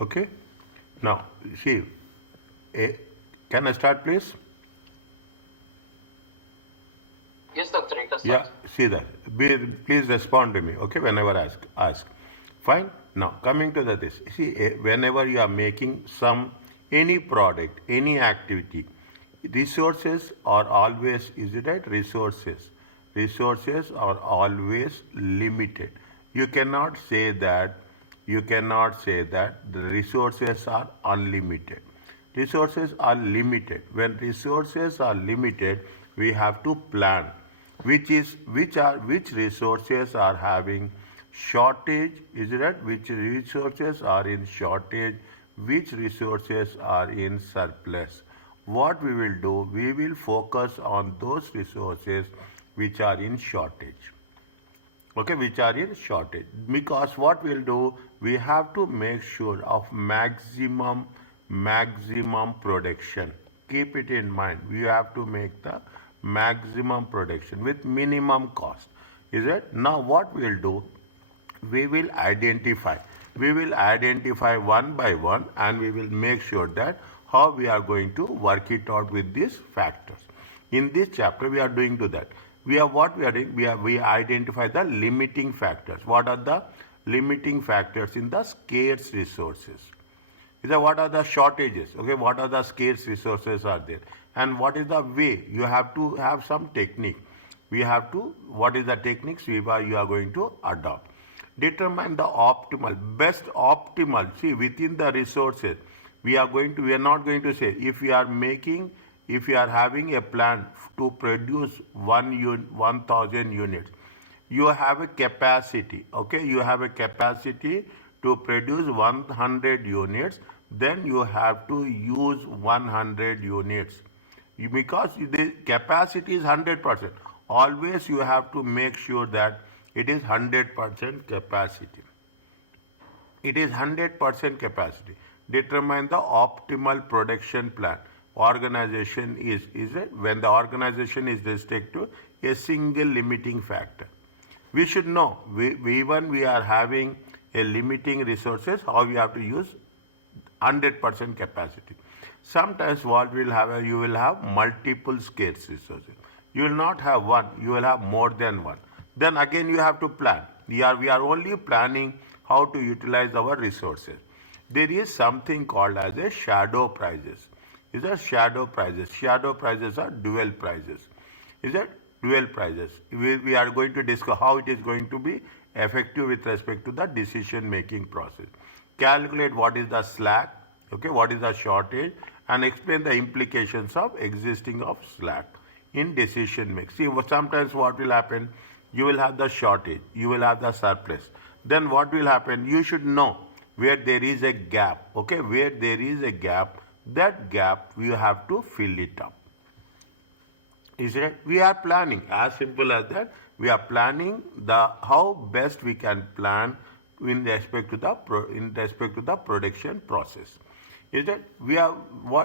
Okay. Now, see, a, can I start, please? Yes, Dr. You can Yeah, start. see that. Please respond to me, okay, whenever ask. Fine. Now, coming to this. See, whenever you are making any product, any activity, resources are always, is it right? Resources are always limited. You cannot say that, the resources are unlimited. Resources are limited. When resources are limited, we have to plan which resources are having shortage, is that which resources are in shortage, which resources are in surplus. What we will do, we will focus on those resources which are in shortage, okay, which are in shortage, because what we'll do, we have to make sure of maximum production. Keep it in mind, we have to make the maximum production with minimum cost. Is it? Now what we'll do, we will identify one by one, and we will make sure that how we are going to work it out with these factors. In this chapter we are doing to that. We are doing, we identify the limiting factors. What are the limiting factors in the scarce resources? Is that what are the shortages? Okay, what are the scarce resources are there? And what is the way? You have to have some technique. What is the techniques you are going to adopt? Determine the best optimal. See, within the resources, we are not going to say, if we are having a plan to produce 1,000 units, you have a capacity, okay, you have a capacity to produce 100 units, then you have to use 100 units. Because the capacity is 100%. Always you have to make sure that it is 100% capacity. It is 100% capacity. Determine the optimal production plan. Organization is it? When the organization is restricted to a single limiting factor. We should know, even we are having a limiting resources, how we have to use 100% capacity. Sometimes what will have, you will have multiple scarce resources. You will not have one, you will have more than one. Then again you have to plan. We are only planning how to utilize our resources. There is something called as a shadow prices. Is that shadow prices? Shadow prices are dual prices. Is that dual prices? We are going to discuss how it is going to be effective with respect to the decision making process. Calculate what is the slack, okay, what is the shortage, and explain the implications of existing of slack in decision making. See, sometimes what will happen, you will have the shortage, you will have the surplus. Then what will happen, you should know where there is a gap, okay, where there is a gap, that gap you have to fill it up. Is it? We are planning, as simple as that. We are planning how best we can plan in respect to the production process. Is it? We are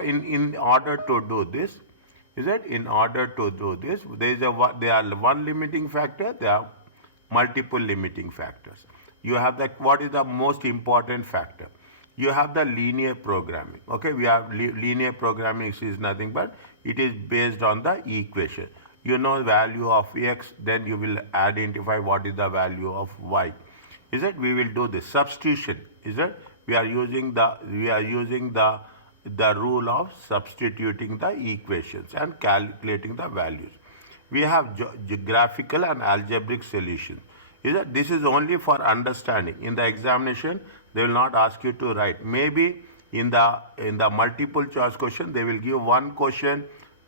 in order to do this. Is it? In order to do this, there are one limiting factor. There are multiple limiting factors. You have what is the most important factor? You have the linear programming. Okay, we have linear programming is nothing but it is based on the equation. You know the value of x, then you will identify what is the value of y. Is it? We will do the substitution. Is it? We are using the rule of substituting the equations and calculating the values. We have geographical and algebraic solutions. This is only for understanding. In the examination, they will not ask you to write. Maybe in the multiple choice question, they will give one question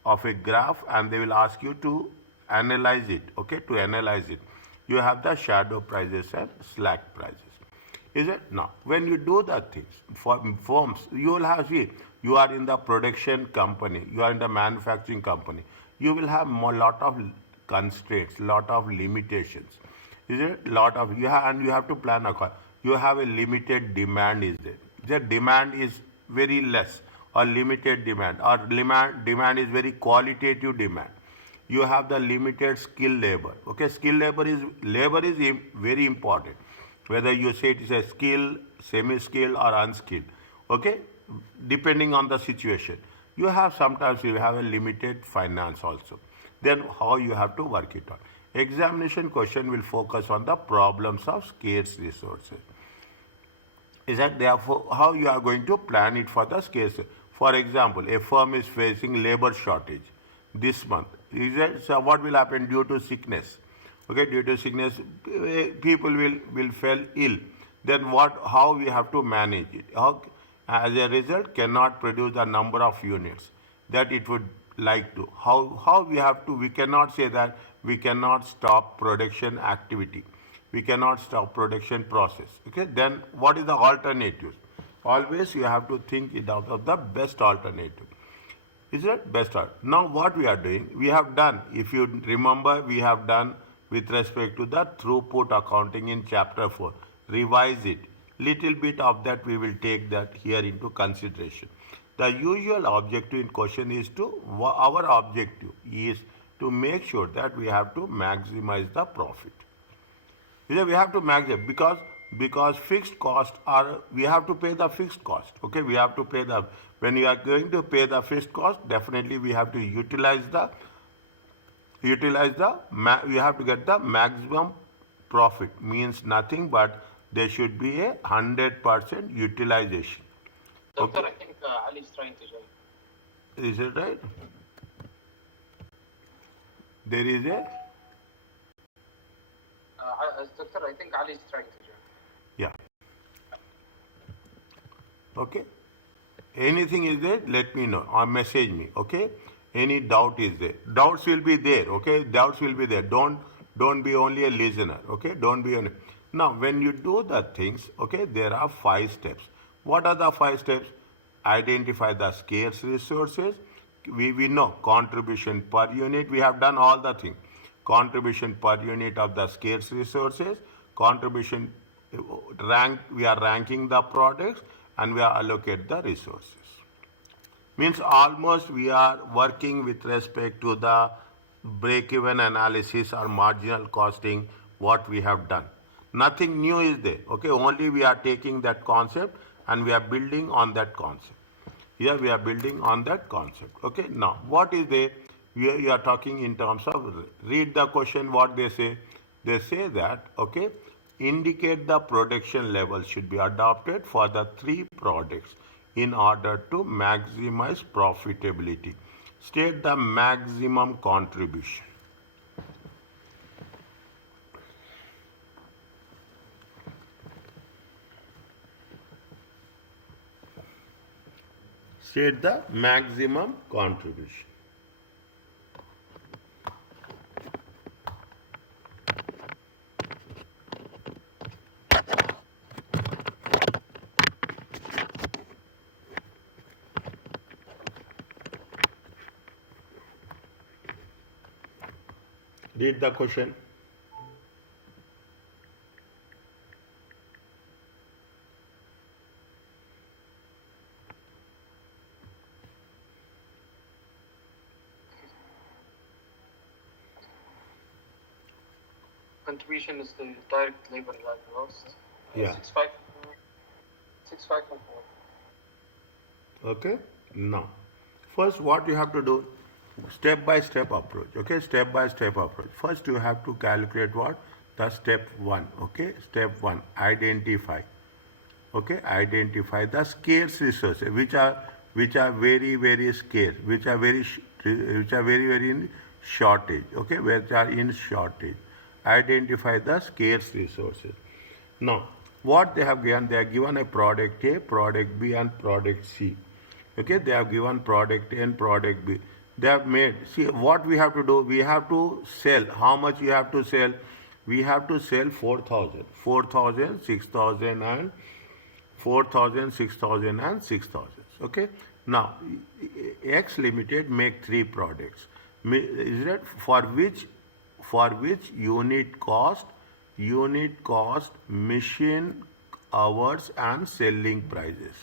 of a graph and they will ask you to analyze it. Okay, to analyze it. You have the shadow prices and slack prices. Is it? Now, when you do the things, forms, you will have, see, you are in the production company, you are in the manufacturing company. You will have a lot of constraints, lot of limitations. Is it? And you have to plan accordingly. You have a limited demand, is there? The demand is very less or limited demand, or demand is very qualitative demand. You have the limited skilled labor. Okay, skilled labor is very important. Whether you say it is a skill, semi-skilled or unskilled. Okay, depending on the situation. You have sometimes you have a limited finance also. Then how you have to work it on. Examination question will focus on the problems of scarce resources. Is that therefore how you are going to plan it for the scarce? For example, a firm is facing labor shortage this month. Is that, so what will happen due to sickness? Okay, due to sickness, people will fall ill. Then what? How we have to manage it? How, as a result, cannot produce the number of units that it would like to. How we have to? We cannot say that we cannot stop production activity. We cannot stop production process. Okay, then what is the alternative? Always you have to think it out of the best alternative. Is it best art? Now what we are doing, we have done, if you remember, we have done with respect to the throughput accounting in chapter 4. Revise it. Little bit of that we will take that here into consideration. The usual objective in question is our objective is to make sure that we have to maximize the profit. We have to maximize because fixed costs are, we have to pay the fixed cost. Okay, we have to pay the, when you are going to pay the fixed cost, definitely we have to utilize the we have to get the maximum profit. Means nothing but there should be 100% utilization. Doctor, I think Ali is trying to join. Is it right? There is a Doctor, I think Ali is trying to join. yeah. Okay. Anything is there, let me know or message me. Okay. Any doubt is there. Doubts will be there. Okay. Doubts will be there. Don't be only a listener. Okay. Don't be only. Now, when you do the things, okay, there are 5 steps. What are the 5 steps? Identify the scarce resources. We know contribution per unit. We have done all the things. Contribution per unit of the scarce resources. Contribution rank. We are ranking the products and we are allocate the resources. Means almost we are working with respect to the break-even analysis or marginal costing, what we have done. Nothing new is there. Okay, only we are taking that concept and we are building on that concept. Here we are building on that concept. Okay, now what is there? We are talking in terms of, read the question what they say. They say that, okay, indicate the production level should be adopted for the 3 products in order to maximize profitability. State the maximum contribution. State the maximum contribution. Read the question. Contribution is the direct labor that lost. Yeah. 654. Okay. Now, first what you have to do, step by step approach. Okay, step by step approach. First you have to calculate what? The step 1. Okay, step 1, identify. Okay, identify the scarce resources which are very scarce, which are very in shortage. Okay, which are in shortage. Identify the scarce resources. Now, what they have given? They have given a product A, product B, and product C. Okay, they have given product A and product B. They have made, see what we have to do, we have to sell. How much we have to sell? We have to sell 4,000, 6,000 and 6,000. Okay. Now, X Limited make 3 products. Is that for which unit cost, machine hours and selling prices.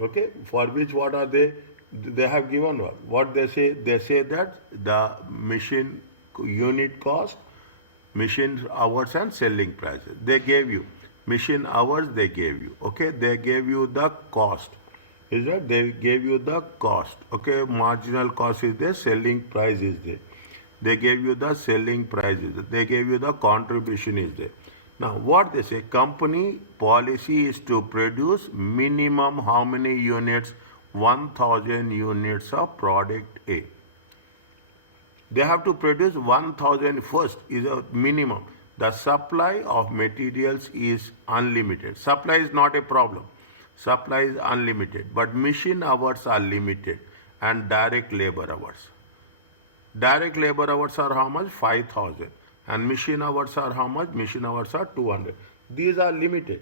Okay, for which what are they? They have given what they say. They say that the machine unit cost, machine hours and selling prices. They gave you. machine hours they gave you. Okay, they gave you the cost. Is that they gave you the cost? Okay, marginal cost is there, selling price is there. They gave you the selling price is there. They gave you the contribution is there. Now, what they say, company policy is to produce minimum how many units? 1000 units of product A. They have to produce 1000 first is a minimum. The supply of materials is unlimited. Supply is not a problem. Supply is unlimited, but machine hours are limited and direct labor hours. Direct labor hours are how much? 5000. And machine hours are how much? Machine hours are 200. These are limited.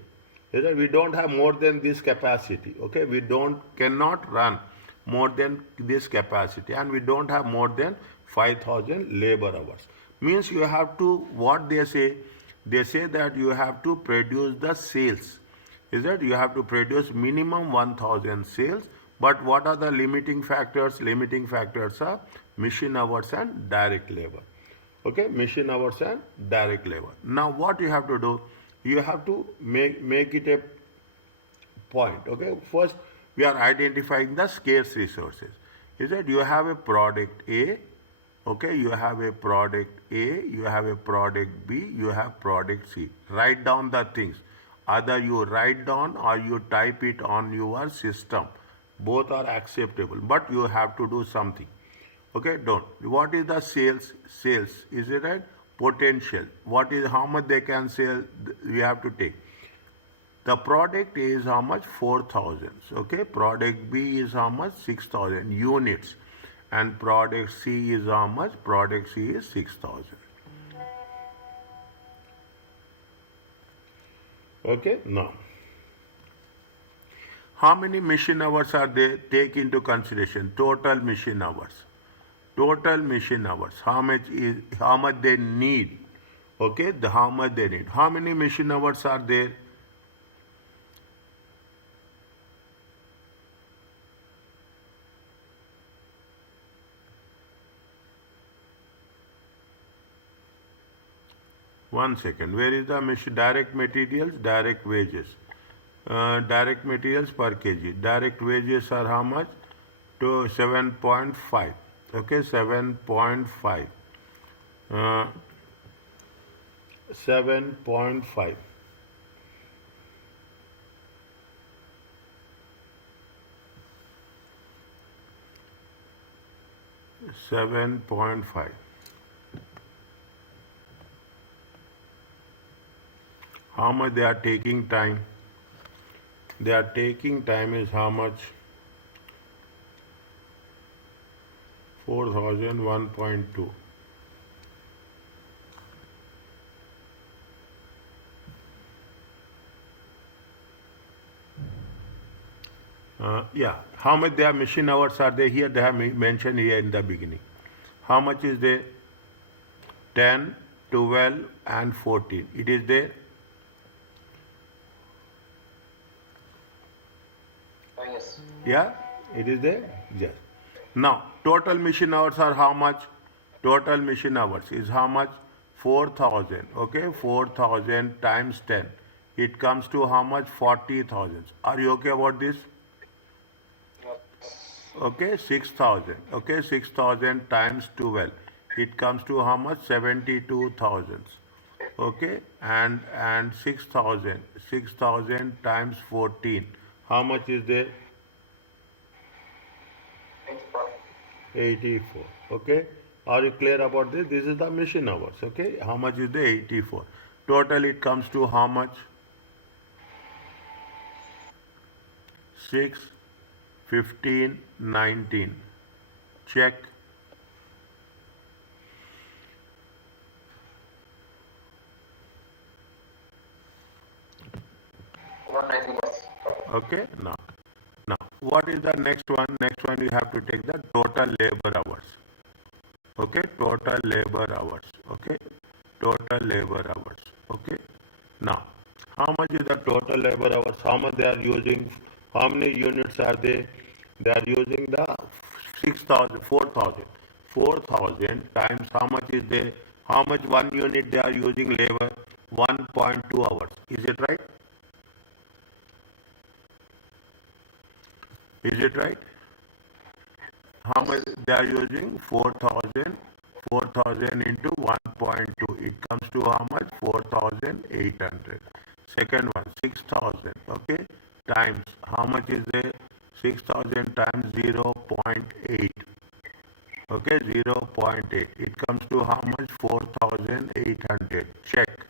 We don't have more than this capacity. Okay, we cannot run more than this capacity, and we don't have more than 5000 labor hours. Means you have to, what they say that you have to produce the sales. Is that you have to produce minimum 1000 sales, but what are the limiting factors? Limiting factors are machine hours and direct labor. Okay, machine hours and direct labor. Now what you have to do? You have to make it a point. Okay, first we are identifying the scarce resources. Is that you have a product A, okay, you have a product A, you have a product B, you have product C. Write down the things. Either you write down or you type it on your system. Both are acceptable, but you have to do something. Okay, don't. What is the sales? Sales, is it right? Potential. What is how much they can sell? We have to take. The product A is how much? 4000. Okay, product B is how much? 6000 units. And product C is how much? Product C is 6000. Okay, now. How many machine hours are they? Take into consideration total machine hours. Total machine hours. How much they need? Okay, how much they need. How many machine hours are there? One second. Where is the direct materials? Direct wages. Direct materials per kg. Direct wages are how much? To 7.5. Okay, 7.5. 7.5. 7.5. How much they are taking time? They are taking time is how much? 4000, 1.2. Yeah, how much their machine hours are they here? They have mentioned here in the beginning. How much is there? 10, 12 and 14. It is there? Yes. Yeah, it is there? Yes. Now, total machine hours are how much? Total machine hours is how much? 4000. Okay, 4000 times 10. It comes to how much? 40,000. Are you okay about this? Okay, 6000. Okay, 6000 times 12. It comes to how much? 72,000. Okay, and 6000. 6000 times 14. How much is there? 84. Okay, are you clear about this? This is the machine hours. Okay, how much is the 84? Total it comes to how much? 6, 15, 19. Check. Okay, now what is the next one? Next one you have to take the total labor hours. Okay, total labor hours. Okay, total labor hours. Okay, now how much is the total labor hours? How much they are using? How many units are they? They are using the 6,000, 4,000. 4,000 times how much is there? How much one unit they are using labor? 1.2 hours. Is it right? Is it right? How much they are using? 4,000. 4,000 into 1.2. It comes to how much? 4,800. Second one, 6,000. Okay. Times. How much is there? 6,000 times 0.8. Okay. 0.8. It comes to how much? 4,800. Check.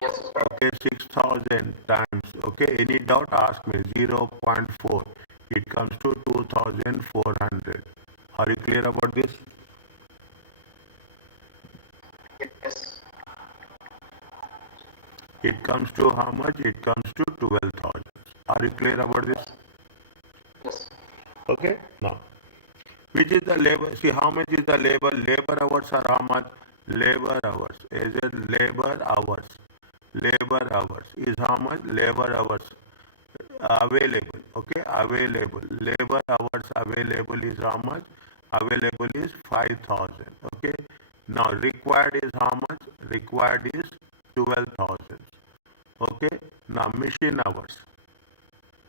Yes, sir. Okay. 6,000 times. Okay. Any doubt? Ask me. 0.4. It comes to 2,400. Are you clear about this? Yes. It comes to how much? It comes to 12,000. Are you clear about this? Yes. Okay. Now, which is the labor? See, how much is the labor? Labor hours are how much? Labor hours. Is it labor hours? Labor hours is how much? Labor hours available. Okay, available. Labor hours available is how much? Available is 5,000. Okay. Now required is how much? Required is 12,000. Okay. Now machine hours.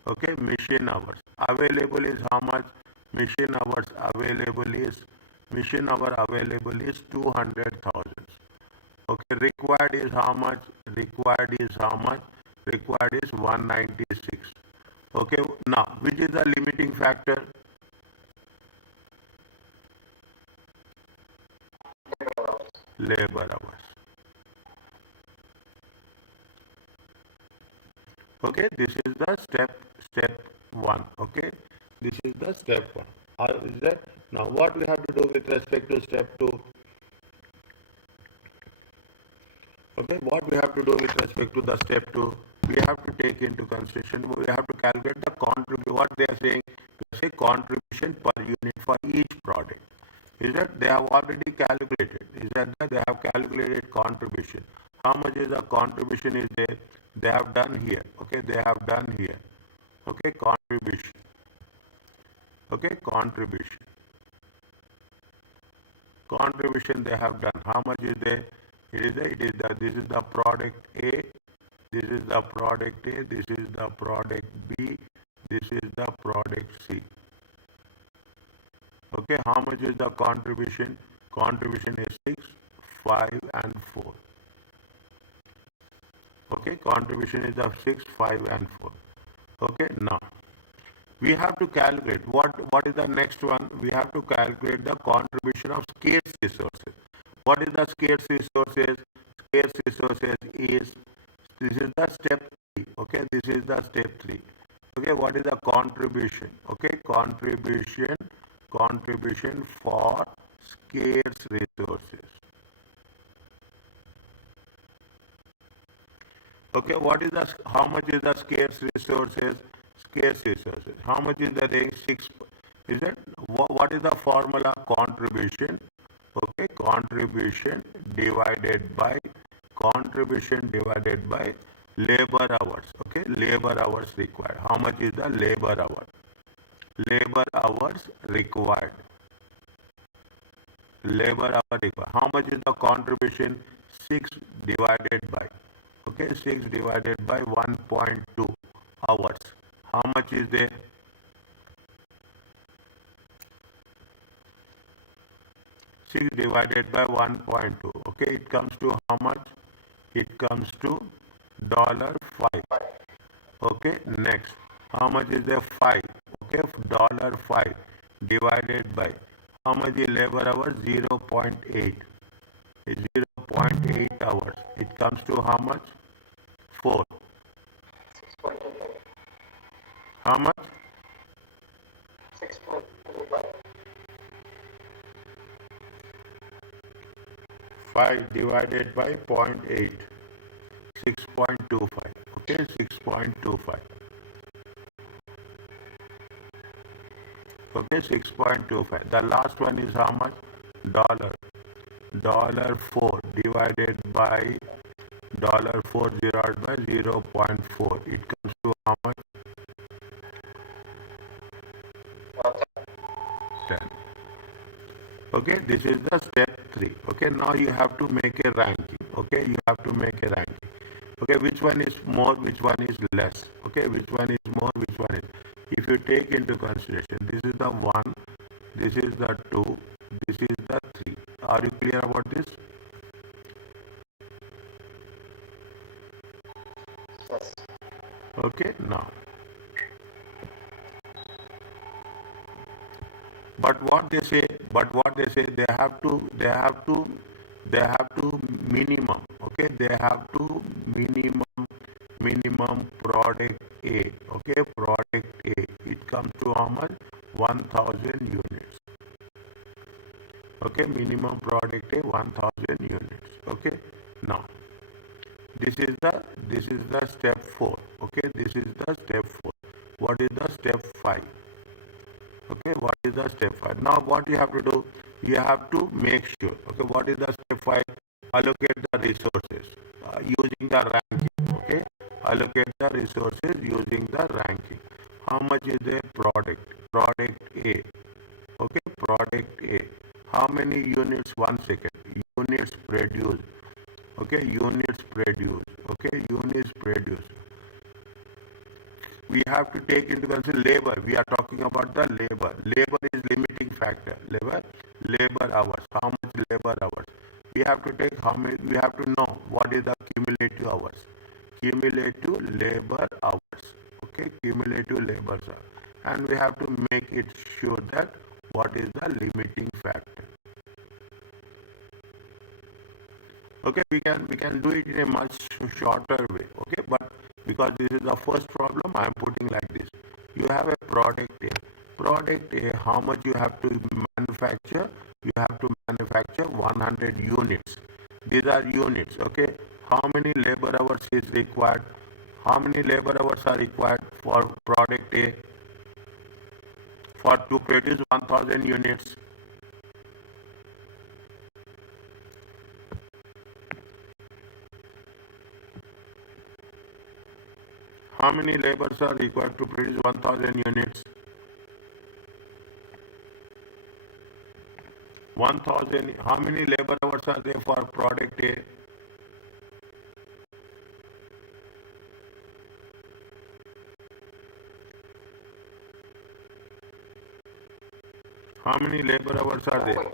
Okay, machine hours available is how much? Machine hours available is machine hour available is 200,000. Okay, required is how much? Required is how much? Required is 196. Okay, now which is the limiting factor? Labor hours. Okay, this is the step one. Okay, this is the step one. Is that now what we have to do with respect to step two? Okay, what we have to do with respect to the step two? We have to take into consideration. We have to calculate the contribution. What they are saying? To say contribution per unit for each product. Is that they have already calculated? Is that they have calculated contribution? How much is the contribution is there? They have done here. Okay, they have done here. Okay, contribution. Okay, contribution. Contribution they have done. How much is there? This is the product A, this is the product A, this is the product B, this is the product C. Okay, how much is the contribution? Contribution is 6, 5 and 4. Okay, contribution is of 6, 5 and 4. Okay, now we have to calculate what is the next one? We have to calculate the contribution of scarce resources. What is the scarce resources? Scarce resources is, this is the step 3. Okay, this is the step 3. Okay, what is the contribution? Okay, contribution for scarce resources. Okay, what is the, how much is the scarce resources? Scarce resources. How much is the range? 6. Is it? What is the formula? Contribution. Okay, contribution divided by labor hours. Okay, labor hours required. How much is the labor hour? Labor hours required. Labor hour required. How much is the contribution? 6 divided by. Okay, 6 divided by 1.2 hours. How much is there? 6 divided by 1.2. Okay, it comes to how much? It comes to $5. Okay, next. How much is there? 5. Okay, $5 divided by how much is labor hours? 0.8. 0.8 hours. It comes to how much? 4. 6.25. How much? 6.25. 5 divided by 0.8. 6.25. Okay, 6.25. Okay, 6.25. The last one is how much? $4 divided by $4 divided by 0.4. It comes to how much? 10. Okay, this is the step 3. Okay, now you have to make a ranking. Okay, you have to make a ranking. Okay, which one is more, which one is less? Okay, which one is more, which one is? If you take into consideration, this is the 1, this is the 2, this is the 3. Are you clear about this? Yes. Okay, now. But what they say, they have to minimum, okay, they have to minimum product A, okay, product A, it comes to how much? 1000 units, okay, minimum product A 1000 units, okay. Now this is the step 4, okay, this is the step 4. What is the step 5? Okay, what is the step 5? Now what you have to do, you have to make sure, okay, what is the step 5? Allocate the resources using the ranking, okay, allocate the resources using the ranking. How much is the product A, okay, product A, how many units? 1 second, units produced, okay, units produced, okay, units produced. We have to take into consideration labor. We are talking about the labor. Labor is limiting factor. Labor hours. How much labor hours? We have to take how many. We have to know what is the cumulative hours. Cumulative labor hours. Okay, cumulative labor hours. And we have to make it sure that what is the limiting factor. Okay, we can do it in a much shorter way, okay, but because this is the first problem, I am putting like this. You have a product A, how much you have to manufacture? You have to manufacture 100 units. These are units, okay. How many labor hours is required? How many labor hours are required for product A for to produce 1000 units? How many laborers are required to produce 1000 units? 1000. How many labor hours are there for product A? How many labor hours are there?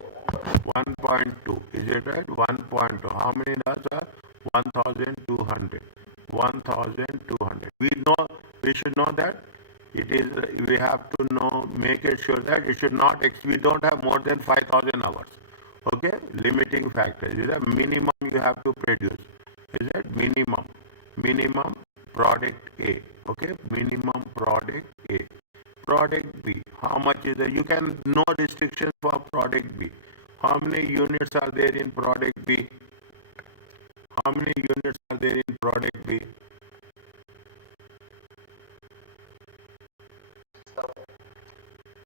1.2. Is it right? 1.2. How many does are? 1200. 1200. We should know that it is, we have to know, make it sure that it should not, we don't have more than 5000 hours. Okay, limiting factor is a minimum you have to produce. Is it minimum product A, okay, minimum product A. Product B, how much is there? You can, no restrictions for product B. How many units are there in product B? How many units are there in product B?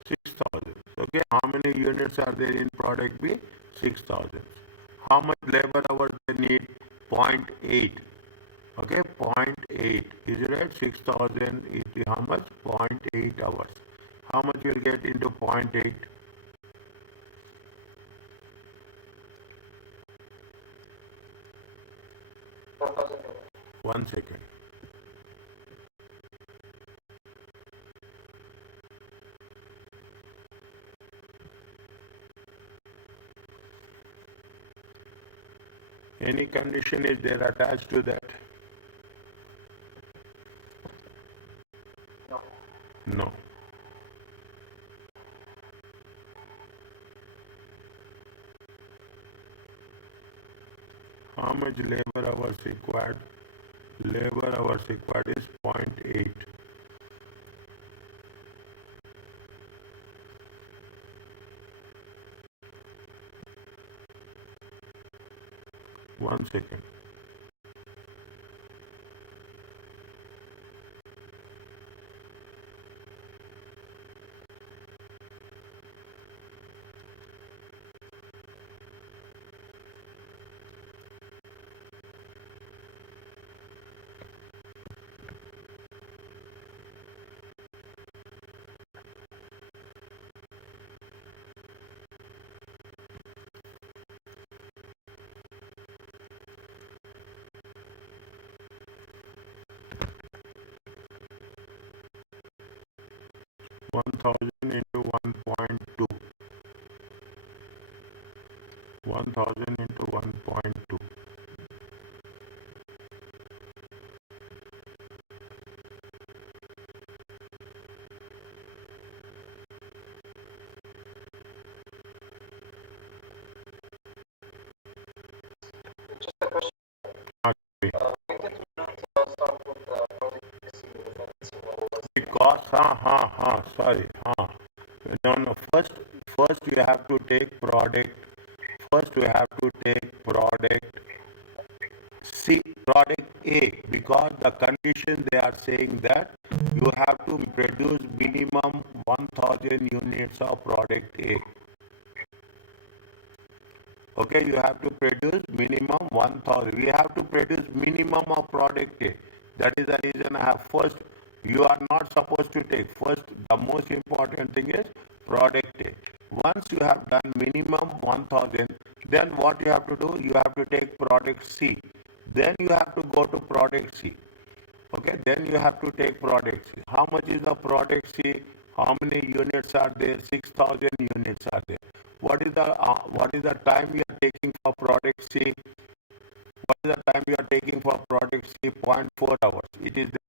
6000. Okay, how many units are there in product B? 6000. How much labor hours they need? Point 0.8. Okay, point 0.8. Is it right? 6000 is how much? Point 0.8 hours. How much you'll get into point 0.8? 4,000. 1 second. Any condition is there attached to that? No. No. How much labor hours required? Labor hours required is 0.8. 1 second. 1000 into 1.2. 1000 into 1.2. Because, sorry, no, first you have to take product, first you have to take product C, product A, because the condition they are saying that you have to produce minimum 1000 units of product A. Okay, you have to produce minimum 1000. We have to produce minimum of product A. That is the reason I have first, you are not supposed to take first, the most important thing is product A. Once you have done minimum 1000, then what you have to do, you have to take product C. Then you have to go to product C. Okay, then you have to take product C. How much is the product C? How many units are there? 6000 units are there. What is the time you are taking for product C? What is the time you are taking for product C? 0.4 hours. It is there.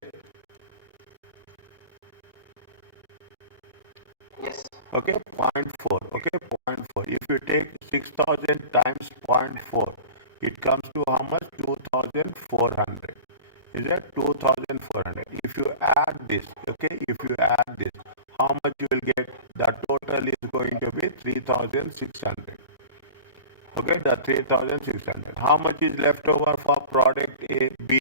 Yes. Okay, zero point 0.4. Okay, zero point 0.4. If you take 6000 times 0.4, it comes to how much? 2400. Is that 2400? If you add this, okay, if you add this, how much you will get? The total is going to be 3600. Okay, the 3600. How much is left over for product A, B?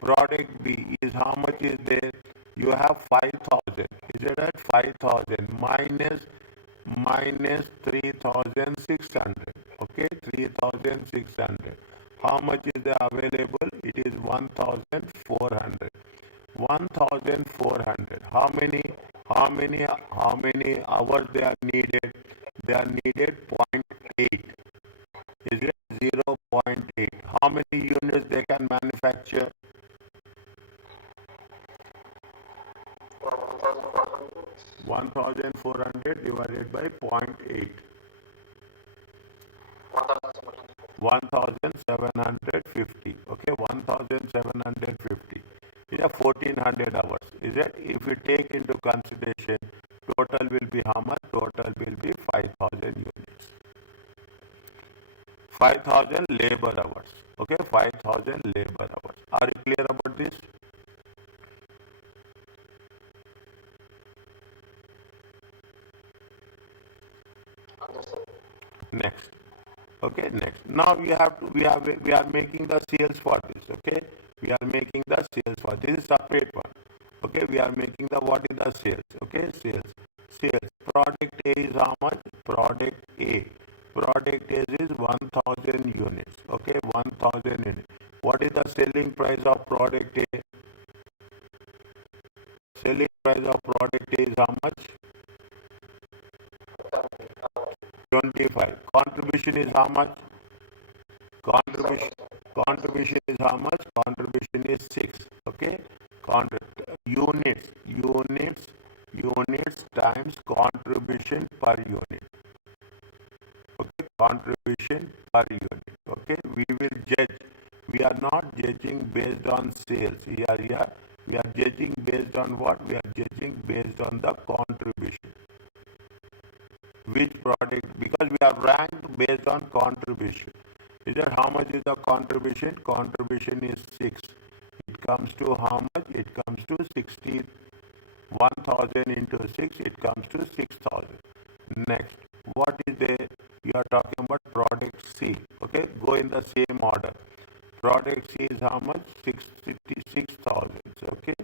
Product B is how much is there? You have 5000. Is it at 5000 minus 3600? Okay, 3600. How much is there available? It is 1400. 1400. How many hours they are needed? They are needed zero point 0.8. Is it 0.8? How many units they can manufacture? 1400 divided by 0.8. 1750. Okay, 1750 is a 1400 hours. Is it? If we take into consideration, total will be how much? Total will be 5000 units. 5000 labor hours. Okay, 5000 labor hours. Are you clear about this? Next. Okay, next. Now we are making the sales for this. Okay, we are making the sales for this is separate one. Okay, we are making the what is the sales? Okay, sales. Product A is how much? Product A. Product A is 1000 units. Okay, 1000 units. What is the selling price of product A? Selling price of product A is how much? 25. Contribution is how much? Contribution is how much? Contribution is 6. Okay. Units times contribution per unit. Okay. Contribution per unit. Okay. We will judge. We are not judging based on sales. Here. We are judging based on what? We are judging based on the contribution. Which product? Because we are ranked based on contribution. Is that how much is the contribution? Contribution is 6. It comes to how much? It comes to 60. 1000 into 6, it comes to 6000. Next, what is there? You are talking about product C. Okay, go in the same order. Product C is how much? 6,000. Okay,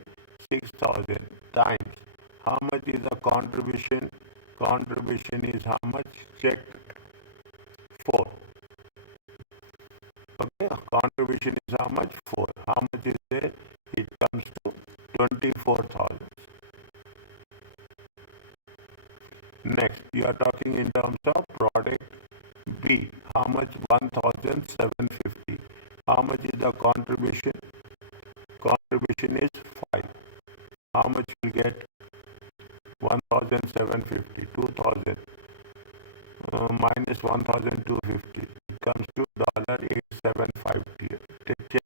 6,000 times. How much is the contribution? Contribution is how much? Check. 4. Okay, contribution is how much? 4. How much is there? It comes to 24,000. Next, you are talking in terms of product B. How much? 1,750. How much is the contribution? Contribution is 5. How much you will get? minus 1,250. It comes to $8750. Take check.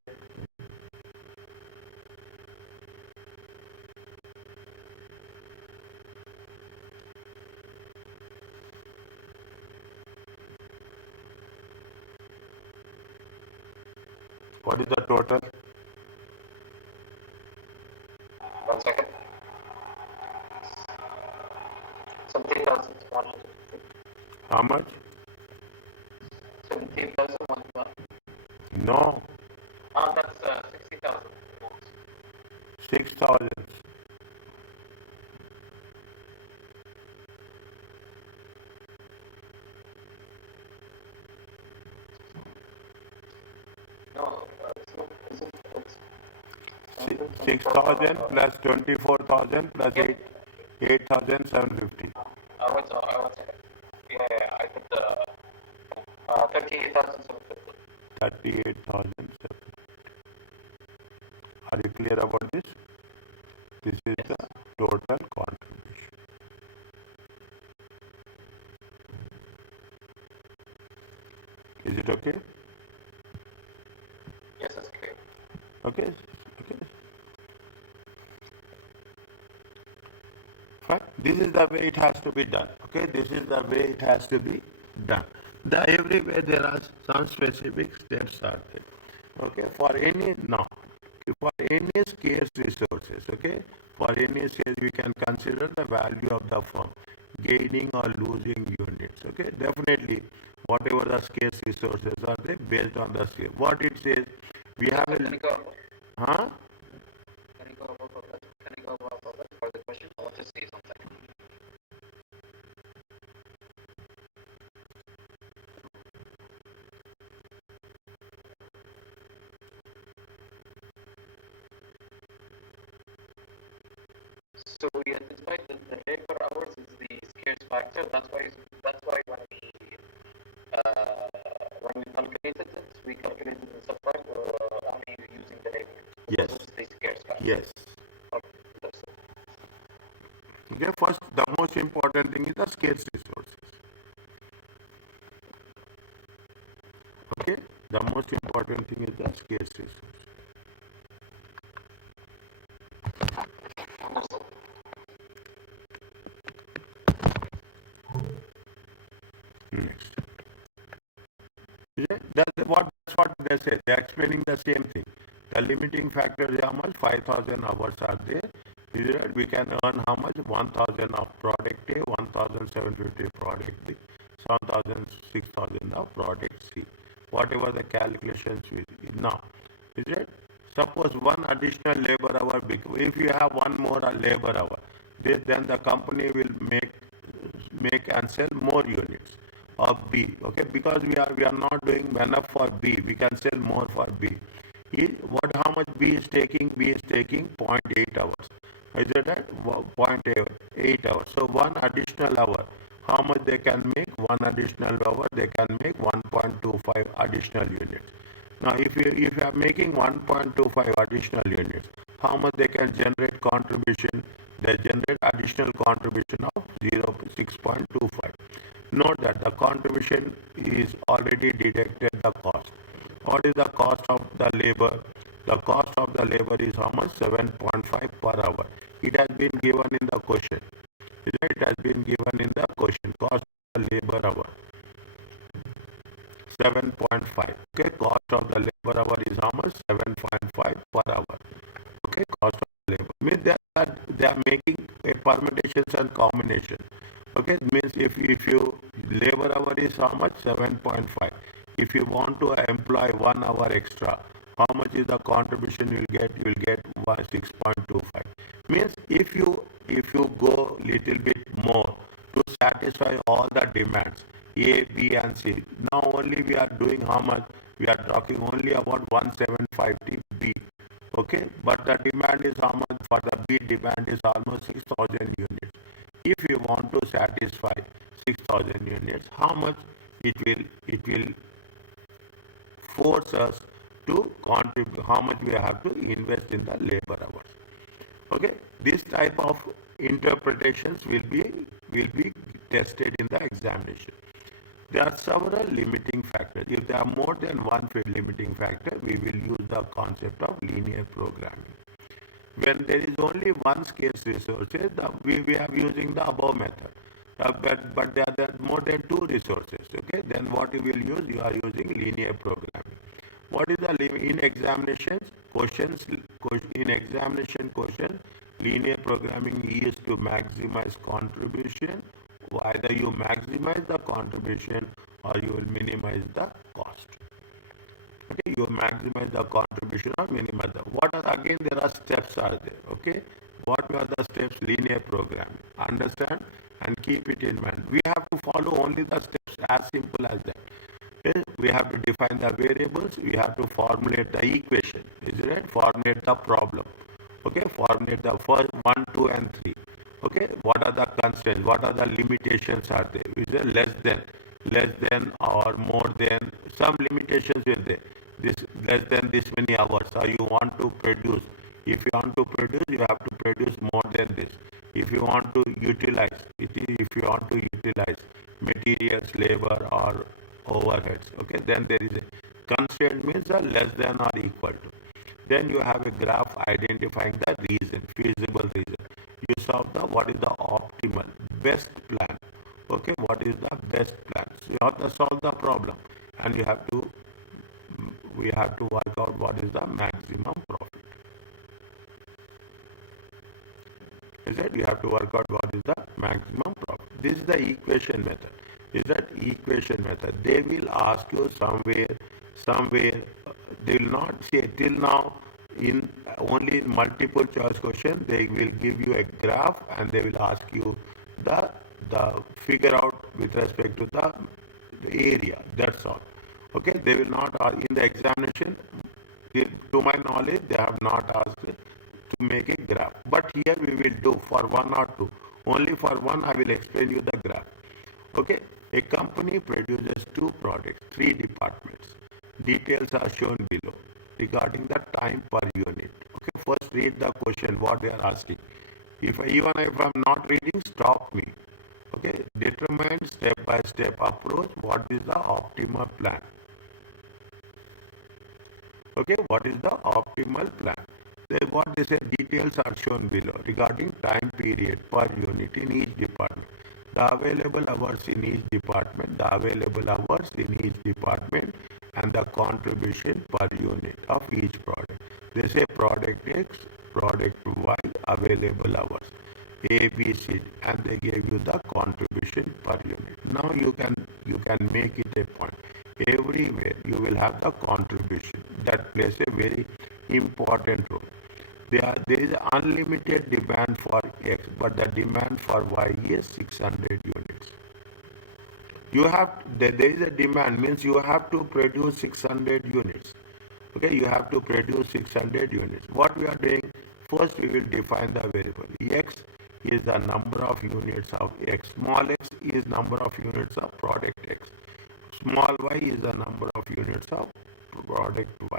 What is the total? 1 second. 17,150. How much? 17,001. No, That's 60,000. 6,000. No, 6,000 plus 24,000 plus yeah. 8,750. One second. Yeah, I put the 38,750. 38,000. Are you clear about this? This is Yes. the total contribution. Is it okay? Yes, that's clear. Okay. Okay. Fine. This is the way it has to be done. Okay. This is the way it has to be done. Everywhere there are some specific steps are there. Okay. For any now, for any scarce resources. Okay. For any scarce, we can consider the value of the firm gaining or losing units. Okay. Definitely, whatever the scarce resources are there based on the scale. What it says, we have Can a you go above? huh. Can you go above that? Can you go above that for the question? I want to see something. So we identified that the labor hours is the scarce factor. That's why when we calculated it, we calculated the supply only using the labor. Yes. Because it's the scarce factor. Yes. Okay, that's it. Okay, first, the most important thing is the scarce resources. Okay, the most important thing is the scarce resources. Next. That's what they say. They're explaining the same thing. The limiting factor is how much? 5,000 hours are there. Is it? We can earn how much? 1,000 of product A, 1,750 product B, 7,000, 6,000 of product C. Whatever the calculations we now. Is it? Suppose one additional labor hour, if you have one more labor hour, then the company will make and sell more units of B. Okay, because we are not doing enough for B, we can sell more for B. How much B is taking? B is taking 0.8 hours. Is it right? 0.8 hours. So one additional hour, how much they can make? One additional hour, they can make 1.25 additional units. Now, if you are making 1.25 additional units, how much they can generate contribution? They generate additional contribution of 6.25. Note that the contribution is already deducted the cost. What is the cost of the labor? The cost of the labor is how much? 7.5 per hour. It has been given in the question. It has been given in the question. Cost of the labor hour. 7.5. Okay, cost of the labor hour is how much? 7.5 per hour. Okay, cost of labor. Means they are making a permutations and combination. Okay, means if you labor hour is how much? 7.5. If you want to employ 1 hour extra, how much is the contribution you will get? You will get 6.25. Means if you go little bit more to satisfy all the demands A, B, and C. Now only we are doing how much? We are talking only about 1,750 B. Okay, but the demand is how much? For the B demand is almost 6,000 units. If you want to satisfy 6,000 units, how much it will force us to contribute? How much we have to invest in the labor hours? Okay, this type of interpretations will be tested in the examination. There are several limiting factors. If there are more than one limiting factor, we will use the concept of linear programming. When there is only one scarce resources, we are using the above method. But there are more than two resources. Okay, then what you will use? You are using linear programming. What is the in examinations questions? In examination question, linear programming is to maximize contribution. Either you maximize the contribution or you will minimize the cost. Okay, you maximize the contribution or minimize the. What are again? There are steps are there. Okay, what are the steps? Linear programming. Understand and keep it in mind. We have to follow only the steps, as simple as that. Okay? We have to define the variables. We have to formulate the equation. Is it right? Formulate the problem. Okay, formulate the first 1, 2, and 3. Okay, what are the constraints? What are the limitations are there? Is it less than or more than? Some limitations will there. This less than this many hours, or you want to produce. If you want to produce, you have to produce more than this. If you want to utilize, if you want to utilize materials, labor, or overheads, okay, then there is a constraint means a less than or equal to. Then you have a graph identifying the reason, feasible reason. You solve the what is the optimal, best plan. Okay, what is the best plan? So you have to solve the problem, and we have to work out what is the maximum profit. Is that you have to work out what is the maximum profit. This is the equation method. Is that equation method? They will ask you somewhere. They will not say till now in only multiple choice question. They will give you a graph and they will ask you the figure out with respect to the area. That's all. Okay. They will not in the examination. To my knowledge, they have not asked to make a graph. But here we will do for one or two. Only for one I will explain you the graph. Okay, a company produces two products, three departments. Details are shown below regarding the time per unit. Okay, first read the question, what they are asking. Even if I'm not reading, stop me. Okay, determine step-by-step approach. What is the optimal plan? Okay, what is the optimal plan? What they say, details are shown below regarding time period per unit in each department. The available hours in each department, and the contribution per unit of each product. They say product X, product Y, available hours, A, B, C, and they gave you the contribution per unit. Now you can make it a point. Everywhere you will have the contribution that plays a very important role. There is unlimited demand for X, but the demand for Y is 600 units. There is a demand, means you have to produce 600 units. Okay, you have to produce 600 units. What we are doing, first we will define the variable. X is the number of units of X. Small x is number of units of product X. Small y is the number of units of product Y.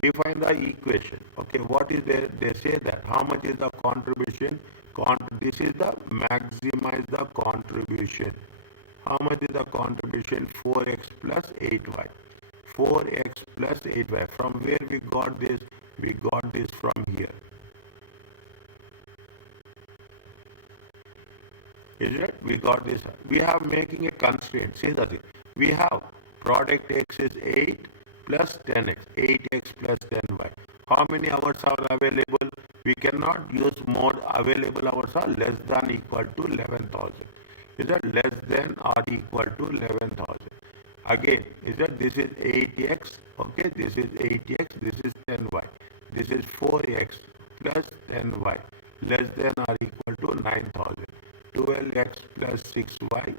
Define the equation. Okay, what is there? They say that how much is the contribution? This is the maximize the contribution. How much is the contribution? 4x plus 8y. 4x plus 8y. From where we got this? We got this from here. Is it? We got this. We have making a constraint. See that we have product X is 8 plus 10x. 8x plus 10y. How many hours are available? We cannot use more. Available hours are less than equal to 11,000. Is that less than or equal to 11,000? Again, is that this is 8x. Okay, this is 8x. This is 10y. This is 4x plus 10y less than or equal to 9,000. 12x plus 6y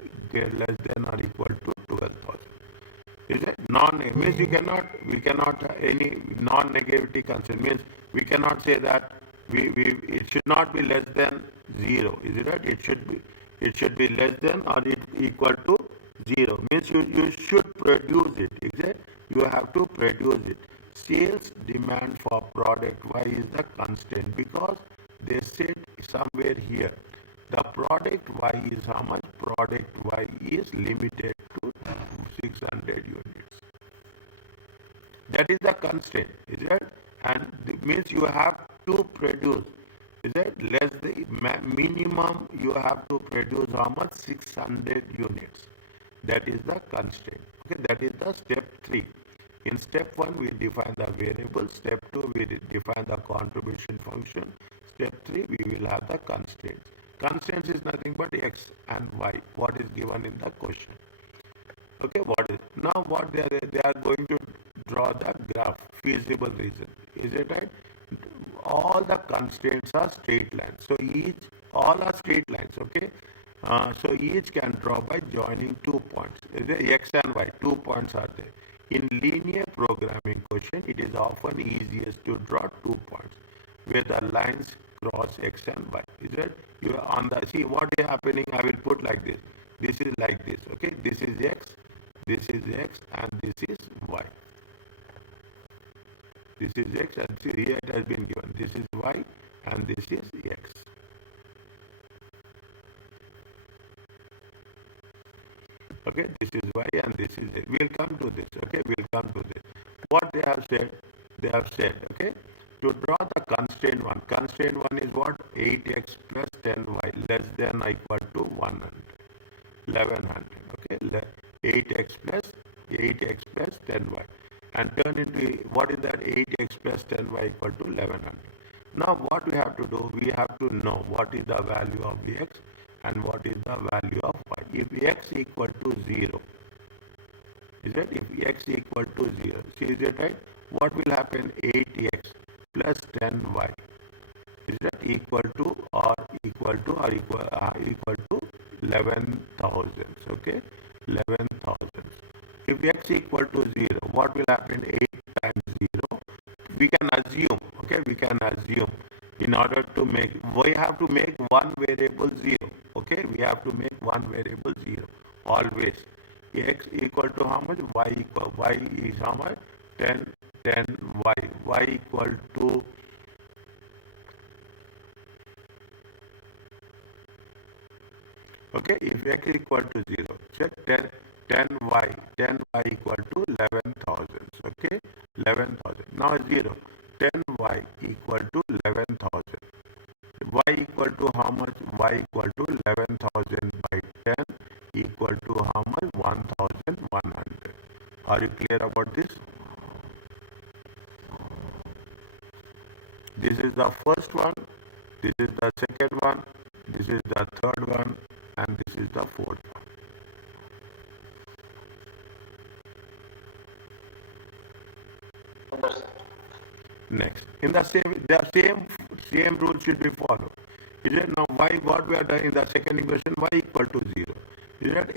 less than or equal to 12,000. Is it means we cannot any non-negativity concept means we cannot say that it should not be less than 0. Is it right? It should be less than or equal to 0. Means you should produce it. Is it? You have to produce it. Sales demand for product Y is the constant because they said somewhere here. The product Y is how much? Product Y is limited to 600 units. That is the constraint, is it? And means you have to produce, is it? Less the minimum you have to produce how much? 600 units. That is the constraint. Okay, that is the step 3. In step 1, we define the variable. Step 2, we define the contribution function. Step 3, we will have the constraints. Constraints is nothing but x and y, what is given in the question. Okay, what is now what they are going to draw the graph, feasible reason. Is it right? All the constraints are straight lines. So all are straight lines. Okay. So each can draw by joining 2 points. Is it x and y? 2 points are there. In linear programming question, it is often easiest to draw 2 points where the lines cross x and y. Is it? You are on the see what is happening? I will put like this. This is like this. Okay. This is x. This is x and this is y. This is x and see here it has been given. This is y and this is x. Okay, this is y and this is x. We'll come to this. Okay, we'll come to this. What they have said, okay, to draw the constraint one. Constraint one is what? 8x plus 10y less than or equal to 100. 1100. Okay, 8x plus 10y and turn into what is that? 8x plus 10y equal to 1100. Now what we have to do? We have to know what is the value of x and what is the value of y. If x equal to 0, is it? If x equal to 0, see, is it right? What will happen? 8x plus 10y, is that equal to 11,000. Okay, 11,000. If x equal to 0, what will happen? 8 times 0. We can assume, okay, we can assume in order to make, we have to make one variable 0. Okay, we have to make one variable 0 always. X equal to how much? Y is how much? 10 y. Y equal to okay, if x equal to 0, check 10y equal to 11,000. Okay, 11,000. Now 0, 10y equal to 11,000. Y equal to how much? Y equal to 11,000 by 10 equal to how much? 1,100. Are you clear about this? This is the first one, this is the second one, this is the third one, and this is the fourth one. Next, in the same rule should be followed. Is it now y what we are doing in the second equation? Y equal to 0. Is it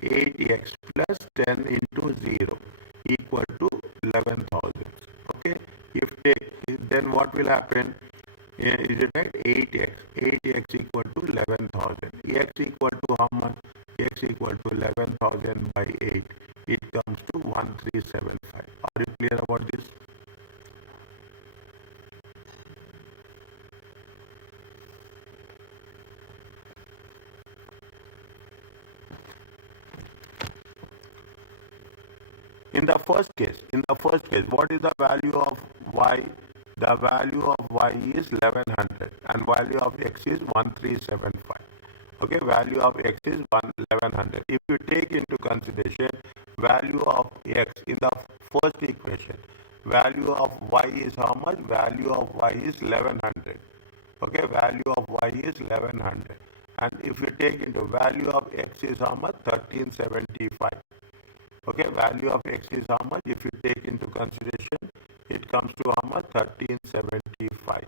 8x plus 10 into 0 equal to 11,000. Okay, if take, then what will happen? Is it right? 8x equal to 11,000. X equal to how much? X equal to 11,000 by 8. It comes to 1375. Are you clear about this? In the first case, what is the value of y? The value of y is 1100 and value of x is 1375. Okay, value of x is 1100. If you take into consideration value of x in the first equation, value of y is how much? Value of y is 1100. Okay, value of y is 1100. And if you take into value of x is how much? 1375. Okay, value of x is how much? If you take into consideration, it comes to how much? 1375.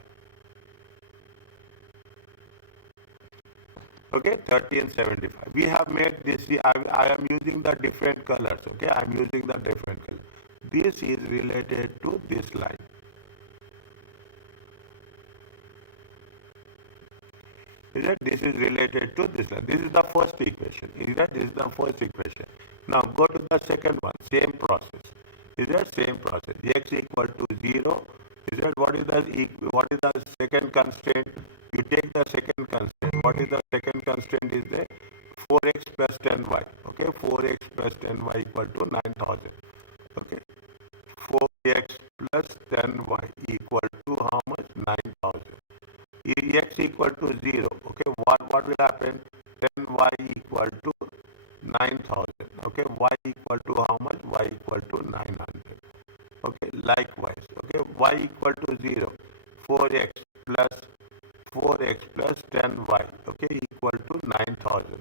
Okay, 1375. We have made this, I am using the different colors. Okay, I am using the different color. This is related to this line. Is that this is related to this line? This is the first equation. Is that this is the first equation? Now go to the second one. Same process. Is that same process? X equal to 0. Is that what is the second constraint? You take the second constraint. What is the second constraint? Is the 4x plus 10y. Okay, 4x plus 10y equal to 9000. Okay, 4x plus 10y equal to how much? 9000. X equal to 0. Okay, what will happen? 10y equal to 9000. Okay, y equal to how much? Y equal to 900. Okay, likewise. Okay, y equal to 0. 4x plus 10y. Okay, equal to 9000.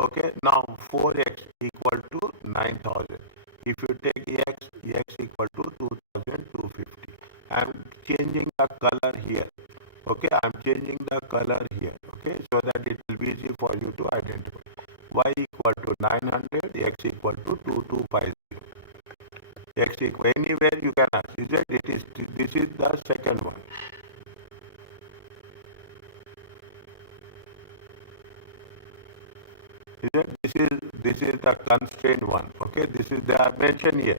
Okay, now 4x equal to 9000. If you take x equal to 2250. I am changing the color here. Okay, I am changing the color here. Okay, so that it will be easy for you to identify. Y equal to 900, x equal to 2250. X equal anywhere you can ask. Is it? This is the second one. Is it? This is the constraint one. Okay, this is they are mentioned here.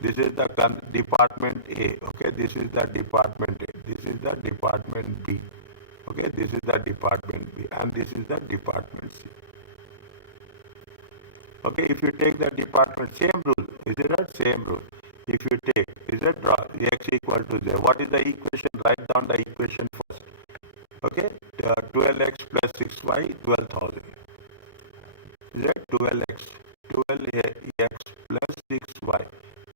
This is the department A. Okay, this is the department A. This is the department B. Okay, this is the department B, and this is the department C. Okay, if you take the department, same rule. Is it not? Same rule. If you take, is it draw x equal to 0. What is the equation? Write down the equation first. Okay, 12x plus 6y, 12,000. Is it 12x? 12x plus 6y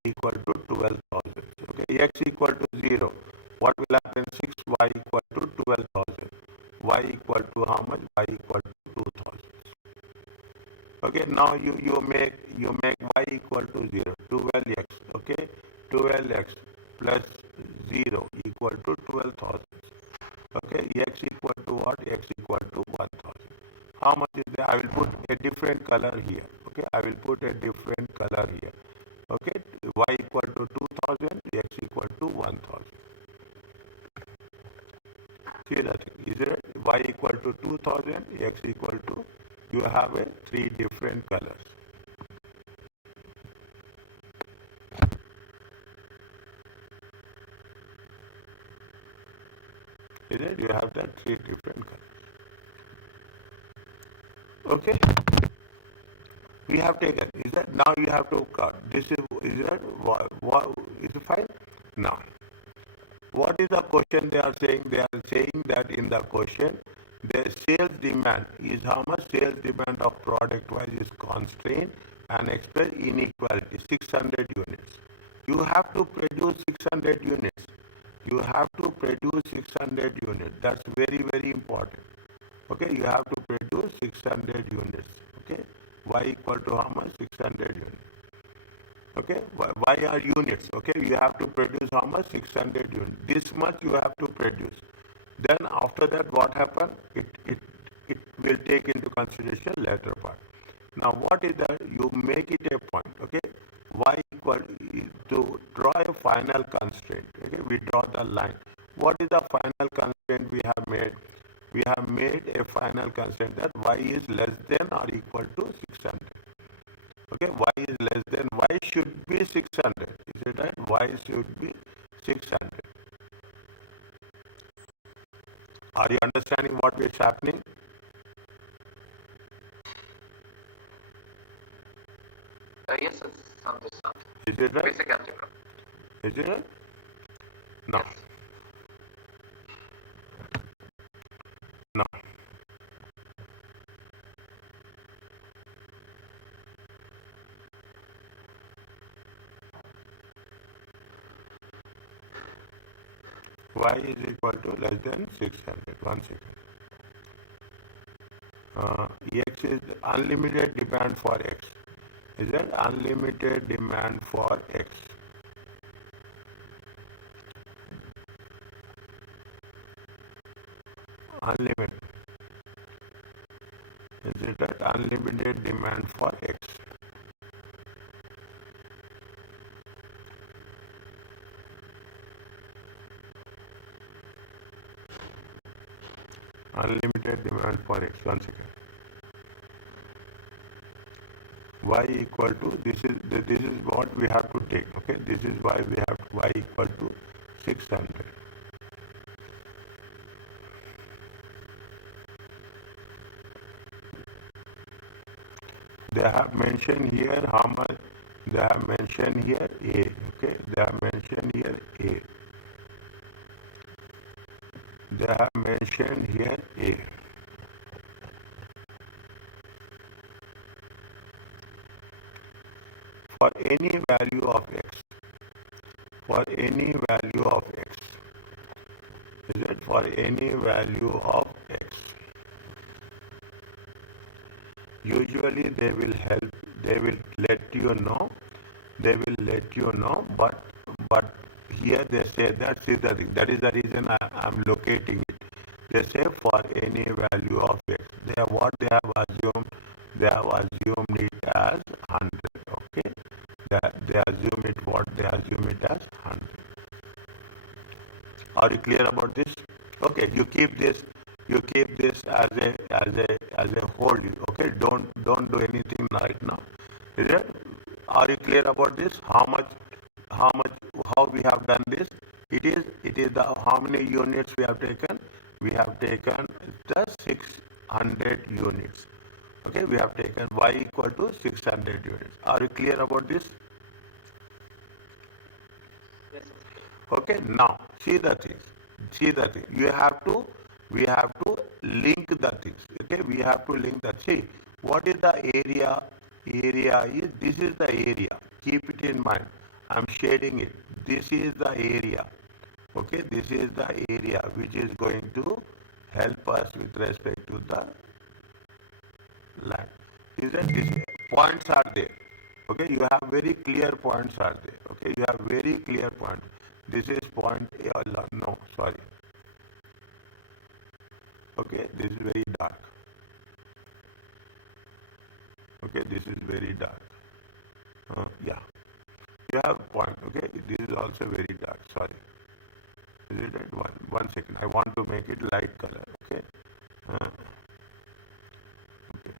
equal to 12,000. Okay, x equal to 0. What will happen? 6y equal to 12,000. Y equal to how much? Y equal to 2,000. Okay, now you make y equal to 0. 12x. Okay, 12x plus 0 equal to 12,000. Okay, x equal to what? X equal to 1,000. How much is there? I will put a different color here. Okay, I will put a different color here. Okay, y equal to 2,000, x equal to 1,000. See that? Is it y equal to 2,000, x equal to, you have a 3 different colors. Is it? You have that 3 different colors. Okay, we have taken. Is that now you have to cut? This is that what is it fine? Now, what is the question they are saying? They are saying that in the question, the sales demand is how much sales demand of product wise is constrained and express inequality 600 units. You have to produce 600 units. You have to produce 600 units. That's very, very important. Okay, you have to produce 600 units. Okay, y equal to how much? 600 units. Okay, why are units? Okay, you have to produce how much? 600 units. This much you have to produce. Then after that, what happen? It will take into consideration later part. Now, what is that? You make it a point. Okay, y equal to draw a final constraint. Okay, we draw the line. What is the final constraint we have made? We have made a final constraint that y is less than or equal to 600. Okay, y is less than, y should be 600. Is it right? Y should be 600. Are you understanding what is happening? Yes, it's understand. Is it right? Basic algebra. Is it right? No. Yes. No. Y is equal to less than 600. 1 second. X is unlimited demand for X. Is that unlimited demand for X? Unlimited. Is it that unlimited demand for X? Unlimited demand for X. 1 second. Y equal to, this is what we have to take. Okay, this is why we have y equal to 600. They have mentioned here how much, they have mentioned here A, okay, they have mentioned here A, they have mentioned here A. For any value of x, for any value of x, is it for any value of x, usually they will help, they will let you know, they will let you know, but here they say that, see the thing, that is the reason am locating it. They say for any value of x, they have what they have assumed, they have assumed it as 100, okay, they assume it, what they assume it as 100. Are you clear about this? Okay, you keep this as a whole. Okay, don't do anything right now. Is it? Are you clear about this? How much how we have done this? It is the how many units we have taken? We have taken the 600 units. Okay, we have taken y equal to 600 units. Are you clear about this? Yes. Okay, now see the things. See the thing. We have to link the things. Okay, we have to link the. See, what is the area? Area is, this is the area. Keep it in mind. I'm shading it. This is the area. Okay, this is the area which is going to help us with respect to the land. Is that this points are there? Okay, you have very clear points are there. Okay, you have very clear points. This is point A. No, sorry. Okay, this is very dark. Okay, this is very dark. Yeah, you have a point. Okay, this is also very dark. Sorry. Is it right? One second. I want to make it light color. Okay. Uh, okay.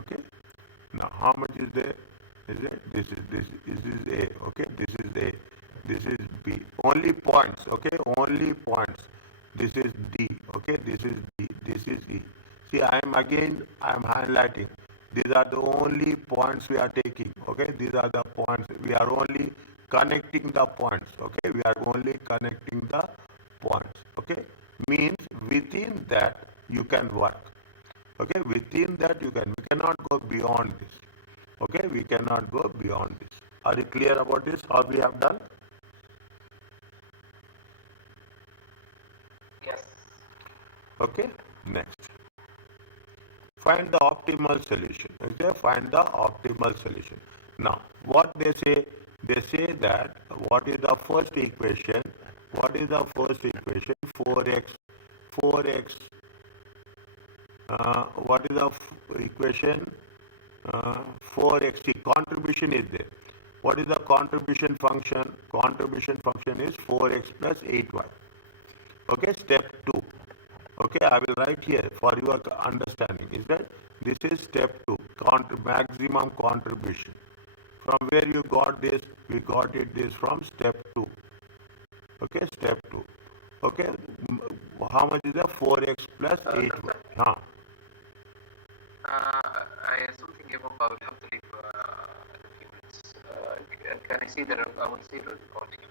Okay. Now, how much is there? Is it? This is A. Okay. This is A. This is B. Only points. Okay. Only points. This is D. Okay. This is D. This is E. See, I am highlighting. These are the only points we are taking. Okay. These are the points. We are only connecting the points. Okay. We are only connecting the points. Okay. Means within that you can work. Okay, within that we cannot go beyond this. Okay, we cannot go beyond this. Are you clear about this? How we have done? Yes. Okay, next. Find the optimal solution. Okay, find the optimal solution. Now, what they say that what is the first equation? What is the first equation? 4x what is the equation? 4x contribution is there. What is the contribution function? Contribution function is 4x plus 8y. Okay, step 2. Okay, I will write here for your understanding. Is that this is step 2, maximum contribution. From where you got this? We got it this from step 2. Okay, step 2. Okay, how much is the 4x plus 8y? Huh. I something about I will have to leave in a few minutes. Can I see the? I will see the recording.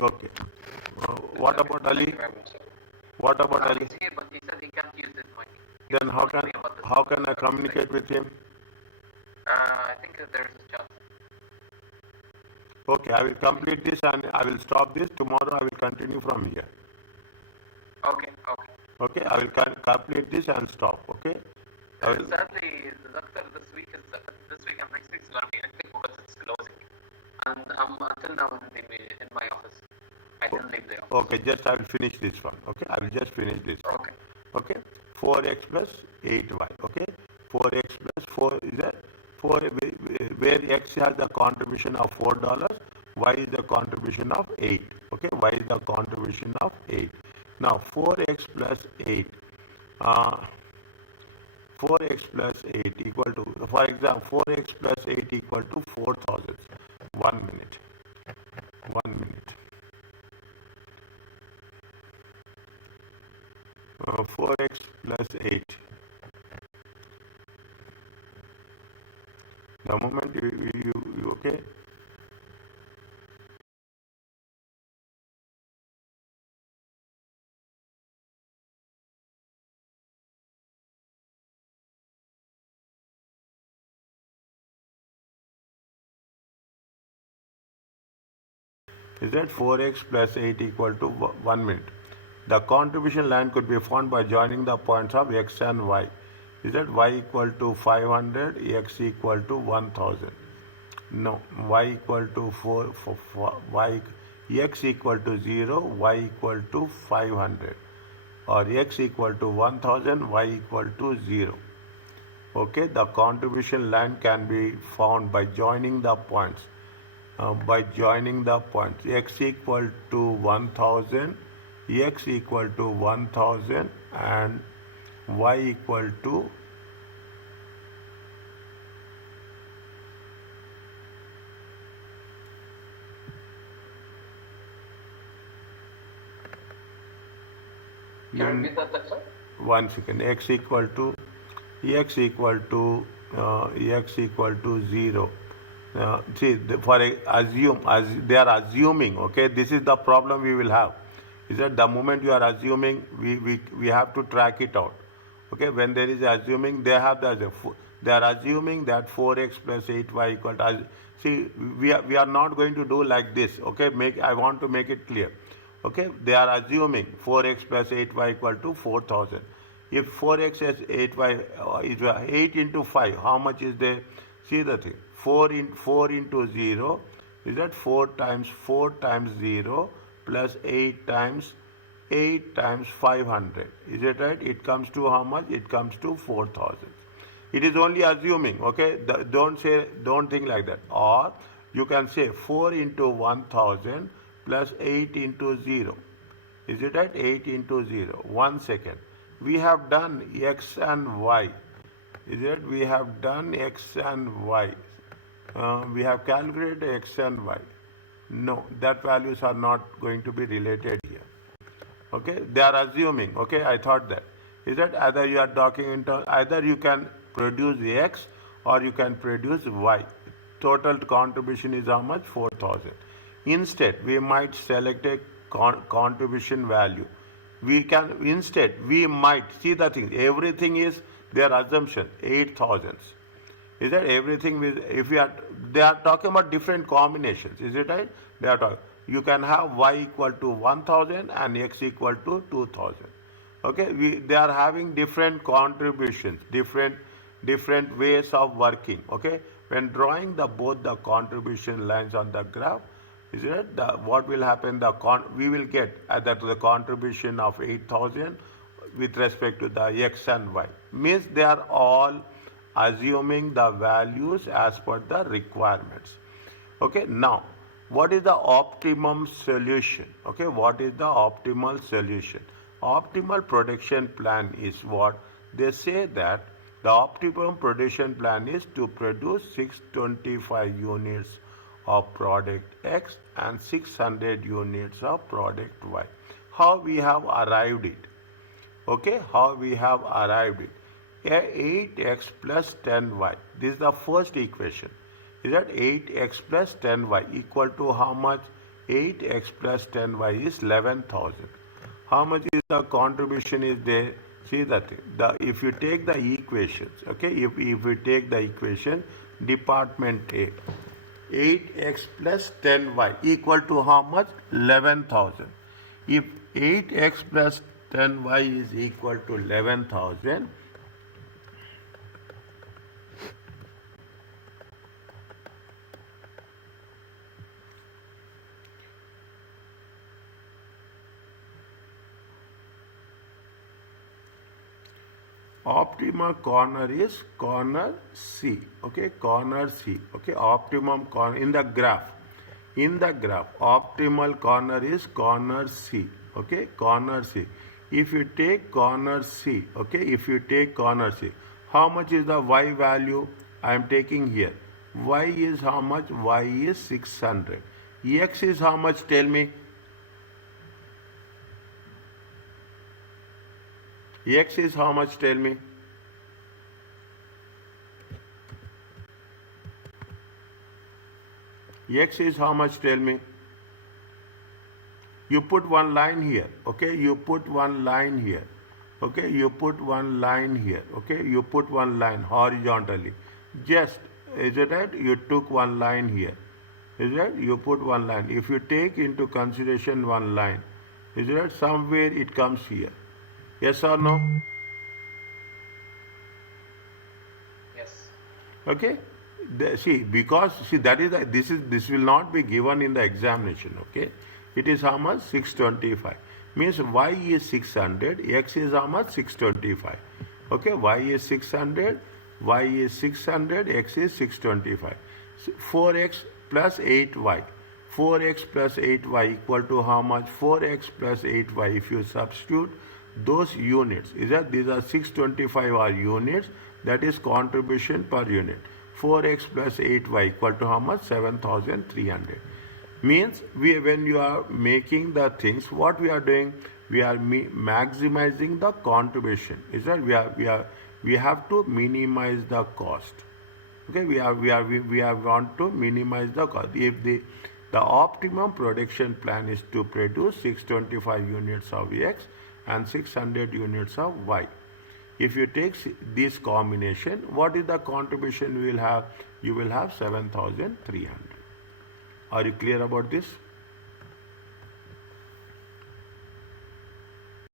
Okay. What about Ali? What about Ali? He's here, but he said he can't use this mic. Then how can I communicate with him? I think that there is a chance. Okay, I will complete this and I will stop this. Tomorrow I will continue from here. Okay. Okay. Okay, I will complete this and stop. Okay. I will. Sadly, the doctor this week and next week is going to be hectic because it's closing, and I'm until now in my office. I didn't leave the office. Okay, just I will finish this one. Okay, I will just finish this. Okay. Okay, 4x plus 8y. Okay, 4x plus 4 is that 4 where x has the contribution of $4, y is the contribution of 8. Okay, y is the contribution of 8. Now 4x plus 8. 4x plus 8 equal to, for example, 4x plus 8 equal to 4,000. 1 minute. 1 minute. 4x plus 8. The moment you okay. Is that 4x plus 8 equal to 1 minute? The contribution line could be found by joining the points of x and y. Is that y equal to 500, x equal to 1000? No, y equal to 4 y, x equal to 0, y equal to 500, or x equal to 1000, y equal to 0. Okay, the contribution line can be found by joining the points. X equal to 1000, x equal to 1000, and y equal to Can you repeat that, sir? 1 second. X equal to x equal to 0. See, as they are assuming, okay, this is the problem we will have. Is that the moment you are assuming, we have to track it out. Okay, when there is assuming, they are assuming that 4x plus 8y equal to, see, we are not going to do like this. Okay, I want to make it clear. Okay, they are assuming 4x plus 8y equal to 4000. If 4x is 8y is 8 into 5, how much is there? See the thing. 4 into 0 is that 4 times 0 plus 8 times 500. Is it right? It comes to how much? It comes to 4000. It is only assuming. Okay, don't think like that. Or you can say 4 into 1000 plus 8 into 0. Is it right? 8 into 0. 1 second. We have done x and y. Is it? We have done x and y. We have calculated x and y. No, that values are not going to be related here. Okay, they are assuming. Okay, I thought that. Is that either you are talking in terms, either you can produce x or you can produce y. Total contribution is how much? 4000. Instead, we might select a contribution value. We might see the thing. Everything is their assumption. 8000. Is that everything with, they are talking about different combinations. Is it right? They are talking. You can have y equal to 1000 and x equal to 2000. Okay, they are having different contributions, different ways of working. Okay, when drawing both the contribution lines on the graph, is it what will happen? We will get that the contribution of 8000 with respect to the x and y. Means they are all assuming the values as per the requirements. Okay, now what is the optimum solution? Okay, what is the optimal solution? Optimal production plan is what? They say that the optimum production plan is to produce 625 units of product X and 600 units of product Y. How we have arrived it? Okay, how we have arrived it? 8x plus 10y. This is the first equation. Is that 8x plus 10y equal to how much? 8x plus 10y is 11,000. How much is the contribution is there? See that if you take the equations, okay, if we take the equation, department A, 8x plus 10y equal to how much? 11,000. If 8x plus 10y is equal to 11,000, optimal corner is corner C. Okay, corner C. Okay, optimum corner in the graph. In the graph, optimal corner is corner C. Okay, corner C. If you take corner C, okay, if you take corner C, how much is the y value I am taking here? Y is how much? Y is 600. X is how much? Tell me. X is how much, tell me? X is how much, tell me? You put one line here, okay? You put one line here, okay? You put one line here, okay? You put one line horizontally. Just, is it right? You took one line here, is it right? You put one line. If you take into consideration one line, is it right? Somewhere it comes here. Yes or no? Yes. Okay? See, that is this will not be given in the examination. Okay, it is how much? 625. Means y is 600, x is how much? 625. Okay, y is 600, y is 600, x is 625. 4x plus 8y. 4x plus 8y equal to how much? 4x plus 8y. If you substitute those units, is that these are 625 are units, that is contribution per unit. 4x plus 8y equal to how much? 7,300. Means when you are making the things, what we are doing? We are maximizing the contribution. Is that we have to minimize the cost. Okay, we want to minimize the cost. If the optimum production plan is to produce 625 units of X and 600 units of Y. If you take this combination, what is the contribution you will have? You will have 7,300. Are you clear about this?